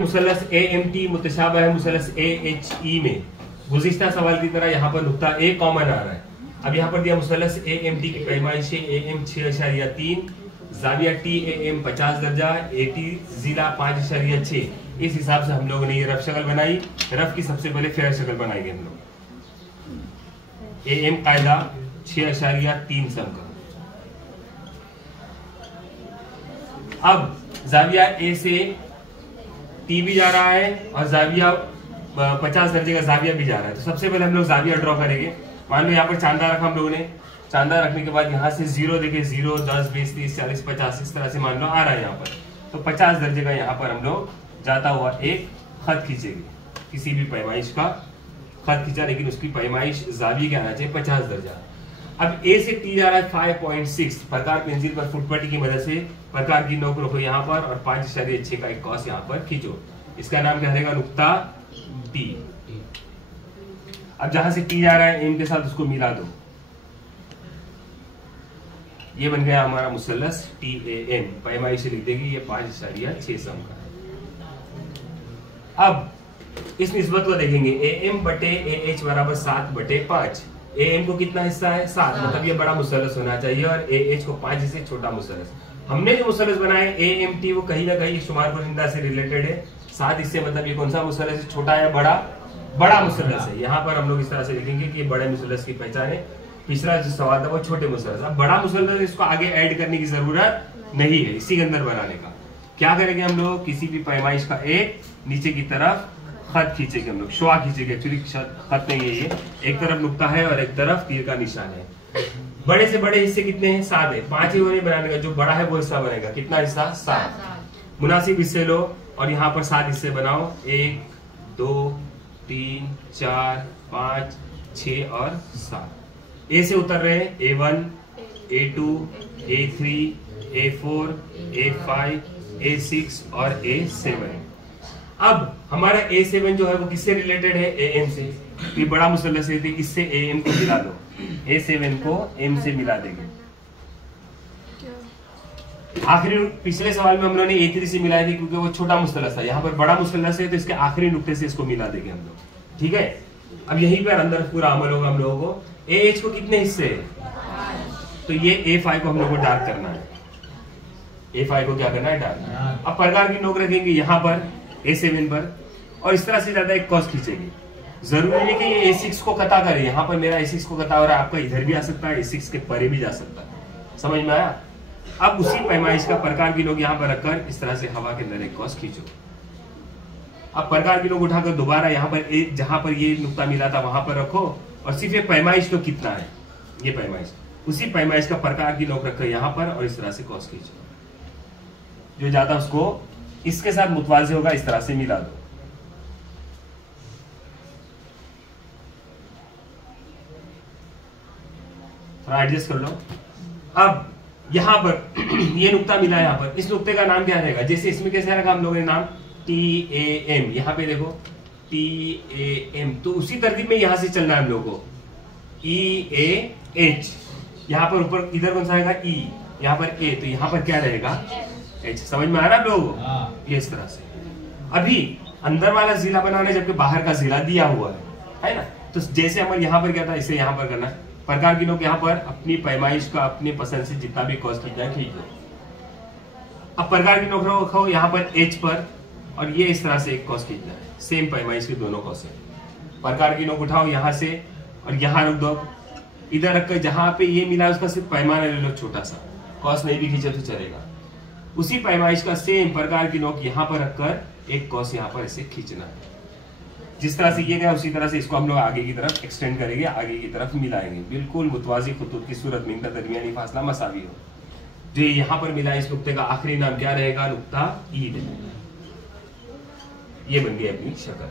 मुसल्लस AMT मुतशाबह है मुसल्लस AHE में। गुज़िश्ता सवाल की तरह यहाँ पर नुक्ता A कॉमन आ रहा है। अब यहाँ पर दिया मुसल्लस AMT की पैमाइश AM 6.3, ज़ाविया TAM 50 दर्जा, AT ज़िला 5.6। इस हिसाब से हम लोगों ने ये रफ शक्ल बनाई। रफ की सबसे पहले फेयर शक्ल बनाएंगे हम लोग। AM कायदा 6.3 सम का। अब ज़ाविया A से T भी जा रहा है और ज़ाविया 50 दर्जे का ज़ाविया भी जा रहा है। तो सबसे पहले हम लोग ज़ाविया ड्रॉ करेंगे। मान लो यहाँ पर चांदा रखा हम लोगों ने। चांदा रखने के बाद यहाँ से 0 देखे 0, 10, 20, 30, 40, 50 इस तरह से मान लो आ रहा है यहाँ पर। तो 50 दर्जे का यहाँ पर हम लोग जाता हुआ एक खत खींचेंगे। किसी भी पैमाइश का खत खींचा, लेकिन उसकी पैमाइश ज़ाविये क्या आना चाहिए 50 दर्जा। अब A से T जा रहा है 5.6। प्रकार पेंसिल पर फुटपट्टी की मदद से प्रकार की नोक रखो यहाँ पर और 5.6 का एक कॉस यहाँ पर खींचो। इसका नाम क्या रहेगा? नुक्ता D। अब जहां से T जा रहा है M के साथ उसको मिला दो। ये बन गया हमारा मुसल्लस TAM। पैमाइश से लिख देगी ये 5.6 सम का है। अब इस निस्बत को देखेंगे। AM बटे AH बराबर 7/5। AM को कितना हिस्सा है? 7। मतलब ये बड़ा मुसल्लस होना चाहिए और AH को 5 से छोटा मुसल्लस। हमने जो मुसल्लस बनाए AMT वो कहीं ना कहीं शुमार कुरिंदा से रिलेटेड है। 7 हिस्से मतलब ये कौन सा मुसल्लस है? छोटा या बड़ा? बड़ा मुसल्लस है। यहाँ पर हम लोग इस तरह से लिखेंगे कि बड़े मुसल्लस की पहचान है। पिछला जो सवाल था वो छोटे मुसल्लस। अब बड़ा मुसल्लस इसको आगे ऐड करने की जरूरत नहीं है, इसी के अंदर बनाने का। क्या करेंगे हम लोग? किसी भी पैमाइश का एक नीचे की तरफ खत खींचेंगे हम लोग। शुआ खींचेंगे। एक्चुअली खत नहीं है ये, एक तरफ नुक्ता है और एक तरफ तीर का निशान है। बड़े से बड़े हिस्से कितने हैं? 7 है। 5 ही होने बनाने का, जो बड़ा है वो हिस्सा बनेगा। कितना हिस्सा? 7। मुनासिब हिस्से लो और यहाँ पर 7 हिस्से बनाओ। 1, 2, 3, 4, 5, 6 और 7। A से उतर रहे हैं A1, A2, A3, A4, A5, A6 और A7। अब हमारा A7 जो है वो किससे रिलेटेड है? AM से। ये बड़ा मुसल्लस है, इससे AM को मिला दो। A7 को M से मिला देंगे। आखिरी पिछले सवाल में हम लोगों ने A3 से मिलाया थी क्योंकि वो छोटा मुसल्लस था। यहाँ पर बड़ा मुसल्लस है तो इसके आखिरी नुक्ते से इसको मिला देंगे हम लोग। ठीक है। अब यहीं पर अंदर पूरा अमल होगा हम लोगों को। AH को कितने हिस्से है? तो ये A5 को हम लोग को डार्क करना है। A5 को क्या करना है? डार्क। अब प्रकार की नोक रखेंगे यहाँ पर A7 पर और इस तरह से ज्यादा एक कॉस खींचेंगे। जरूरी नहीं कि ये A6 को कता करे। यहाँ पर मेरा A6 को कता हो रहा है, आपका इधर भी आ सकता है, A6 के परे भी जा सकता है। समझ में आया? अब उसी पैमाइश का प्रकार की नोक यहाँ पर रखकर इस तरह से हवा के अंदर एक कॉस खींचो। अब प्रकार की नोक उठाकर दोबारा यहाँ पर जहां पर ये नुक्ता मिला था वहां पर रखो और सिर्फ ये पैमाइश तो कितना है? ये पैमाइश, उसी पैमाइश का प्रकार की नोक रखकर यहाँ पर और इस तरह से कॉस खींचो। जो ज्यादा उसको इसके साथ मुतवाज़ी होगा इस तरह से मिला दो। थोड़ा एडजस्ट कर लो। अब यहां पर ये नुक्ता मिला है, यहां पर इस नुक्ते का नाम क्या रहेगा? जैसे इसमें कैसे रखा हम लोगों ने नाम? TAM। यहाँ पे देखो TAM। तो उसी तरतीब में यहां से चलना है हम लोगों को। EAH। यहाँ पर ऊपर इधर कौन सा आएगा? E। यहाँ पर A। तो यहाँ पर क्या रहेगा? H। समझ में आ रहा है आप लोगों को? ये इस तरह से। अभी अंदर वाला जिला बनाना है जबकि बाहर का जिला दिया हुआ है ना? तो जैसे हमारे यहाँ पर क्या था, इसे यहाँ पर करना है। प्रकार की नोक यहाँ पर अपनी पैमाइश का अपनी पसंद से जितना भी कॉस खींचना है खींच दो। अब प्रकार की नोक रखो यहाँ पर H पर और ये इस तरह से एक कॉस खींचना है। सेम पैमाइश के दोनों कॉस है। प्रकार की नोक उठाओ यहाँ से और यहाँ रख दो। इधर रखकर जहां पे ये मिला उसका सिर्फ पैमाना ले लो छोटा सा। कॉस नहीं भी खींचे तो चलेगा। उसी पैमाइश का सेम प्रकार की नोक यहाँ पर रखकर एक कॉस यहाँ पर ऐसे खींचना है। जिस तरह से ये गया उसी तरह से इसको हम लोग आगे की तरफ एक्सटेंड करेंगे, आगे की तरफ मिलाएंगे। बिल्कुल मुतवाज़ी खुतूत की सूरत में इनका दरमियानी फासला मसावी हो। जो यहाँ पर मिला इस नुक्ते का आखिरी नाम क्या रहेगा? नुक्ता E। ये बन गई अपनी शक्ल।